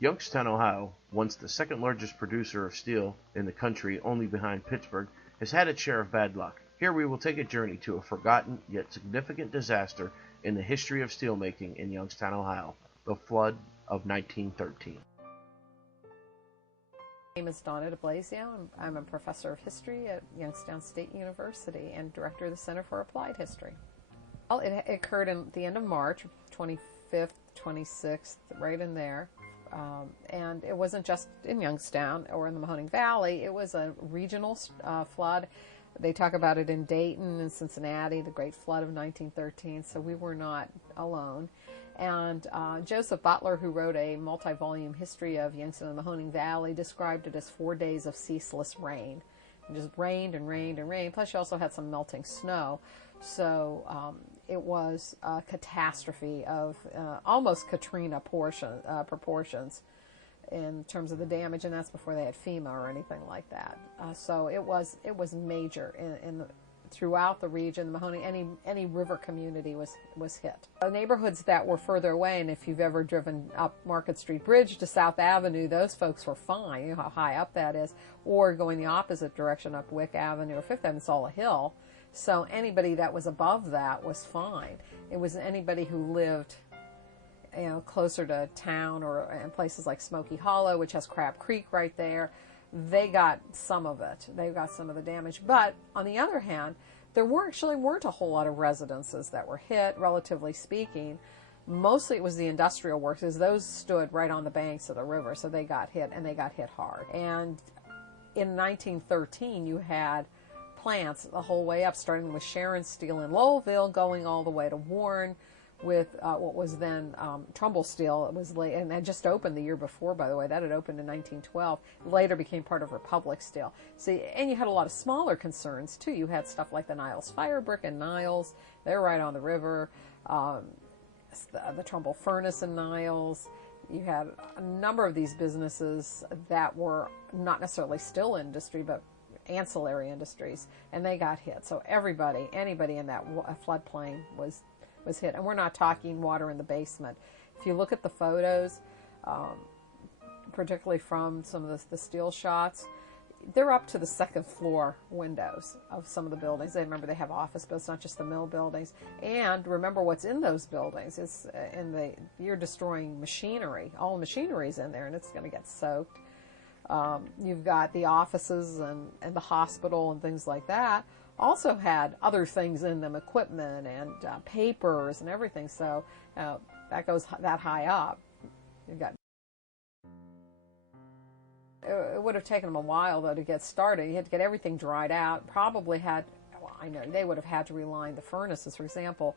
Youngstown, Ohio, once the second largest producer of steel in the country only behind Pittsburgh, has had its share of bad luck. Here we will take a journey to a forgotten yet significant disaster in the history of steelmaking in Youngstown, Ohio, the flood of 1913. My name is Donna DeBlasio. I'm a professor of history at Youngstown State University and director of the Center for Applied History. Well, it occurred at the end of March, 25th, 26th, right in there. And it wasn't just in Youngstown or in the Mahoning Valley. It was a regional flood. They talk about it in Dayton and Cincinnati, the Great Flood of 1913, so we were not alone. And Joseph Butler, who wrote a multi-volume history of Youngstown and the Mahoning Valley, described it as 4 days of ceaseless rain. It just rained and rained and rained. Plus, you also had some melting snow. So it was a catastrophe of almost Katrina proportions in terms of the damage, and that's before they had FEMA or anything like that. So it was major throughout the region. Mahoning, any river community was hit. The neighborhoods that were further away, and if you've ever driven up Market Street Bridge to South Avenue, those folks were fine. You know how high up that is. Or going the opposite direction up Wick Avenue or Fifth Avenue, it's all a hill. So anybody that was above that was fine. It was anybody who lived, closer to town or in places like Smoky Hollow, which has Crab Creek right there. They got some of it. They got some of the damage. But on the other hand, there weren't a whole lot of residences that were hit, relatively speaking. Mostly it was the industrial works, as those stood right on the banks of the river, so they got hit, and they got hit hard. And in 1913, you had plants the whole way up, starting with Sharon Steel in Lowellville, going all the way to Warren, with what was then Trumbull Steel. It was late, and that just opened the year before, by the way. That had opened in 1912. Later became part of Republic Steel. So, and you had a lot of smaller concerns too. You had stuff like the Niles Fire Brick in Niles. They're right on the river. The Trumbull Furnace in Niles. You had a number of these businesses that were not necessarily steel industry, but ancillary industries, and they got hit. So anybody in that floodplain was hit. And we're not talking water in the basement. If you look at the photos, particularly from some of the steel shots, they're up to the second floor windows of some of the buildings. Remember, they have office buildings, not just the mill buildings. And remember what's in those buildings. You're destroying machinery. All machinery's in there, and it's going to get soaked. You've got the offices and the hospital and things like that. Also had other things in them, equipment and papers and everything. So that goes that high up. You've got. It would have taken them a while, though, to get started. You had to get everything dried out. Probably had. Well, I know they would have had to reline the furnaces, for example.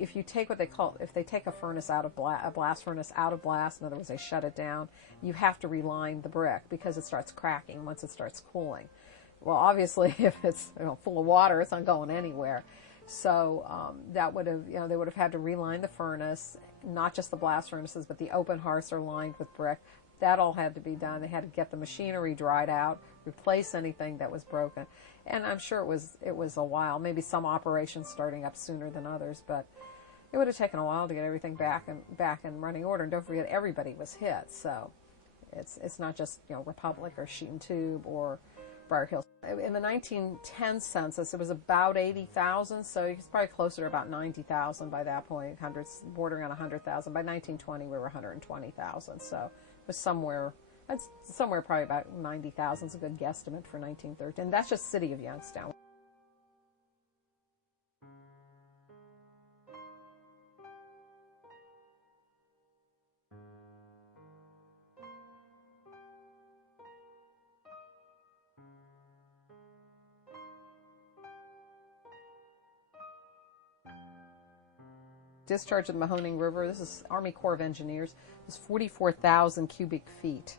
If you take if they take a furnace out of a blast furnace out of blast, in other words, they shut it down, you have to reline the brick because it starts cracking once it starts cooling. Well, obviously, if it's full of water, it's not going anywhere. So that would have, they would have had to reline the furnace, not just the blast furnaces, but the open hearths are lined with brick. That all had to be done. They had to get the machinery dried out, replace anything that was broken, and I'm sure it was a while. Maybe some operations starting up sooner than others, but it would have taken a while to get everything back in running order. And don't forget, everybody was hit. So it's not just Republic or Sheet and Tube or Briar Hill. In the 1910 census, it was about 80,000, so it's probably closer to about 90,000 by that point, bordering on 100,000. By 1920, we were 120,000, so it was somewhere probably about 90,000 is a good guesstimate for 1913. And that's just city of Youngstown. Discharge of the Mahoning River, this is Army Corps of Engineers, was 44,000 cubic feet,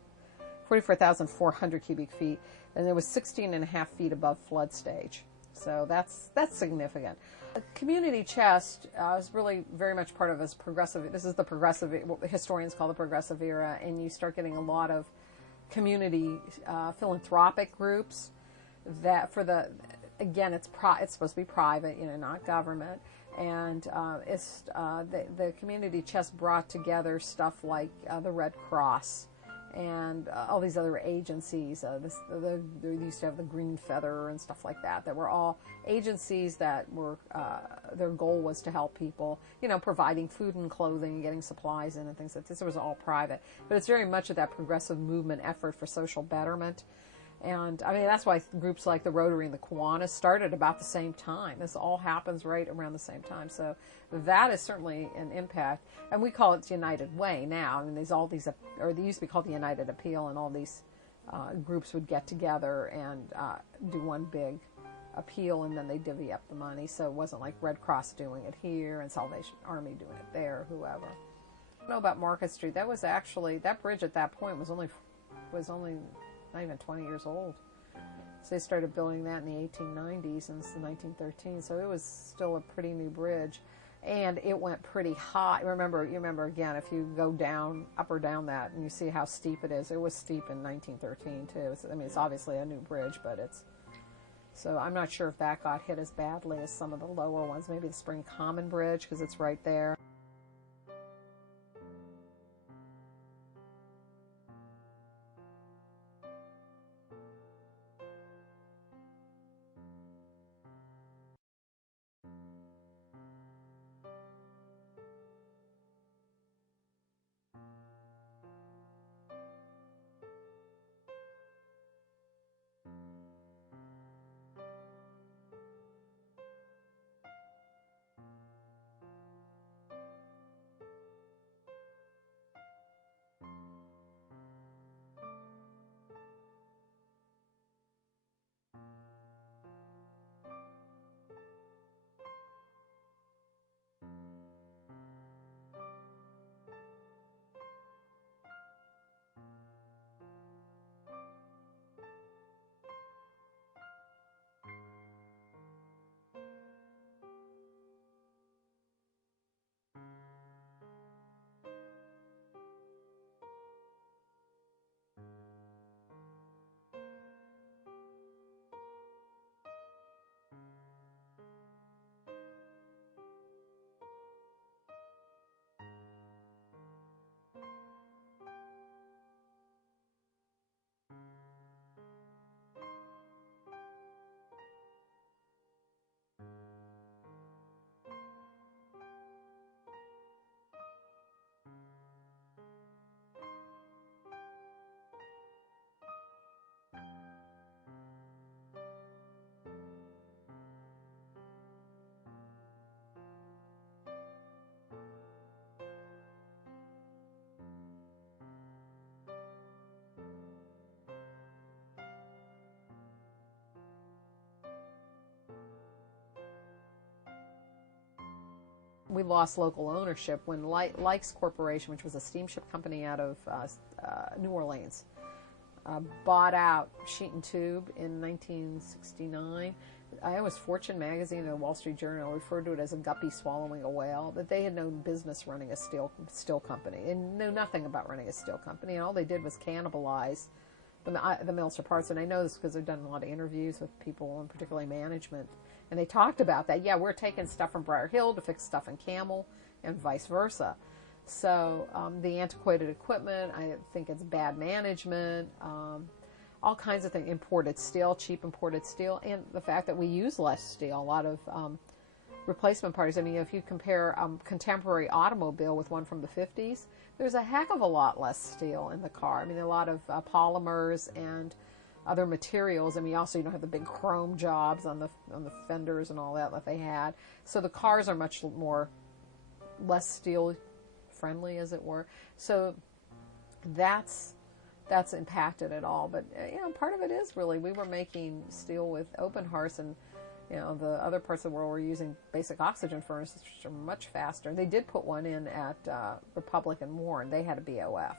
44,400 cubic feet, and it was 16 and a half feet above flood stage. So that's significant. The community chest is really very much part of this progressive. This is the progressive, what historians call the progressive era, and you start getting a lot of community philanthropic groups that again, it's supposed to be private, not government. And the community chest brought together stuff like the Red Cross and all these other agencies. They used to have the Green Feather and stuff like that. That were all agencies that were their goal was to help people, providing food and clothing, and getting supplies in and things like this. It was all private, but it's very much of that progressive movement effort for social betterment. And I mean, that's why groups like the Rotary and the Kiwanis started about the same time. This all happens right around the same time. So that is certainly an impact. And we call it the United Way now. I mean, there's all these, or they used to be called the United Appeal, and all these groups would get together and do one big appeal, and then they divvy up the money. So it wasn't like Red Cross doing it here and Salvation Army doing it there, whoever. I don't know about Market Street. That was actually, that bridge at that point was only not even 20 years old. So they started building that in the 1890s, and it's the 1913. So it was still a pretty new bridge, and it went pretty high. You remember again, if you go down, up or down that, and you see how steep it is. It was steep in 1913 too. I mean, it's obviously a new bridge, but it's. So I'm not sure if that got hit as badly as some of the lower ones. Maybe the Spring Common Bridge, because it's right there. We lost local ownership when Lykes Corporation, which was a steamship company out of New Orleans, bought out Sheet and Tube in 1969. It was Fortune magazine and the Wall Street Journal referred to it as a guppy swallowing a whale, that they had no business running a steel company. They knew nothing about running a steel company, and all they did was cannibalize the mills for parts. And I know this because I've done a lot of interviews with people, and particularly management, and they talked about that. Yeah, we're taking stuff from Briar Hill to fix stuff in Camel, and vice versa. So the antiquated equipment, I think it's bad management, all kinds of things, imported steel, cheap imported steel, and the fact that we use less steel, a lot of replacement parts. I mean, if you compare a contemporary automobile with one from the 50s, there's a heck of a lot less steel in the car. I mean, a lot of polymers and other materials. I mean, also you don't have the big chrome jobs on the fenders and all that they had. So the cars are much more less steel friendly, as it were. So that's impacted it all. But part of it is really we were making steel with open hearths, and the other parts of the world were using basic oxygen furnaces, which are much faster. They did put one in at Republic and Warren. They had a BOF.